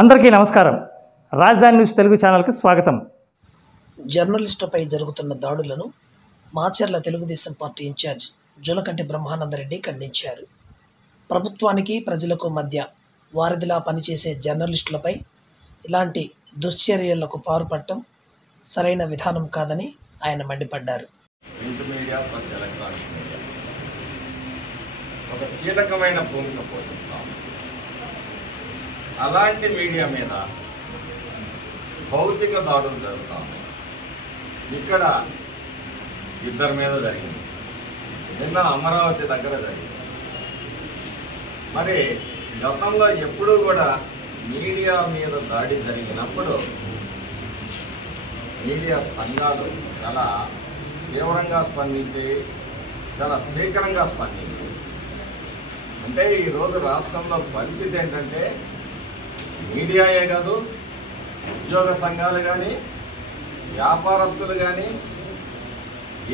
అందరికీ నమస్కారం. రాజధాని న్యూస్ తెలుగు ఛానల్కి స్వాగతం. జర్నలిస్టులపై జరుగుతున్న దాడులను మాచర్ల తెలుగుదేశం పార్టీ ఇన్ఛార్జ్ జూలకంటి బ్రహ్మానందరెడ్డి ఖండించారు. ప్రభుత్వానికి ప్రజలకు మధ్య వారధిలా పనిచేసే జర్నలిస్టులపై ఇలాంటి దుశ్చర్యలకు పాల్పడటం సరైన విధానం కాదని ఆయన మండిపడ్డారు. ఒక కీలకమైన భూమిక పోషిస్తాం. అలాంటి మీడియా మీద భౌతిక దాడులు జరుగుతాం. ఇక్కడ ఇద్దరి మీద జరిగింది, నిన్న అమరావతి దగ్గర జరిగింది. మరి గతంలో ఎప్పుడూ కూడా మీడియా మీద దాడి జరిగినప్పుడు మీడియా సంఘాలు చాలా తీవ్రంగా స్పందించి చాలా శీఘ్రంగా స్పందించి, అంటే ఈరోజు రాష్ట్రంలో పరిస్థితి ఏంటంటే మీడియాయే కాదు, ఉద్యోగ సంఘాలు కానీ వ్యాపారస్తులు కానీ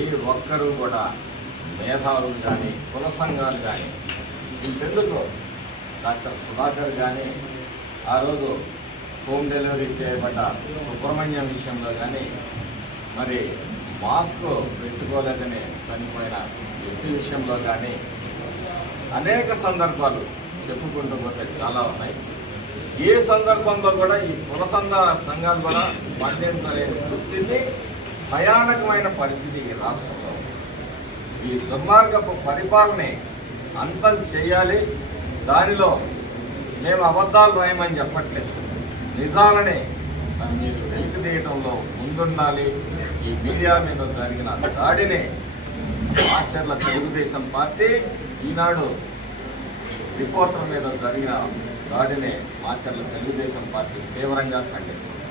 ఈ ఒక్కరు కూడా మేధావులు కానీ కుల సంఘాలు కానీ ఇంకెందుకు డాక్టర్ సుధాకర్ కానీ ఆ రోజు హోమ్ డెలివరీ చేయబడ్డ సుబ్రహ్మణ్యం విషయంలో కానీ మరి మాస్క్ పెట్టుకోలేదని చనిపోయిన వ్యక్తి విషయంలో కానీ అనేక సందర్భాలు చెప్పుకుంటూ పోతే చాలా ఉన్నాయి. ఏ సందర్భంలో కూడా ఈ కుల సంఘాలు కూడా స్పందించలేని పరిస్థితి, భయానకమైన పరిస్థితి ఈ రాష్ట్రంలో. ఈ దుర్మార్గపు పరిపాలన అంతం చేయాలి. దానిలో మేము అబద్ధాలు రాయమని చెప్పట్లేదు, నిజాలని మీరు వెలికితీయటంలో ముందుండాలి. ఈ మీడియా మీద జరిగిన దాడిని మాచర్ల తెలుగుదేశం పార్టీ, ఈనాడు రిపోర్టర్ మీద జరిగిన దాడిని మాచర్ల తెలుగుదేశం పార్టీ తీవ్రంగా ఖండిస్తుంది.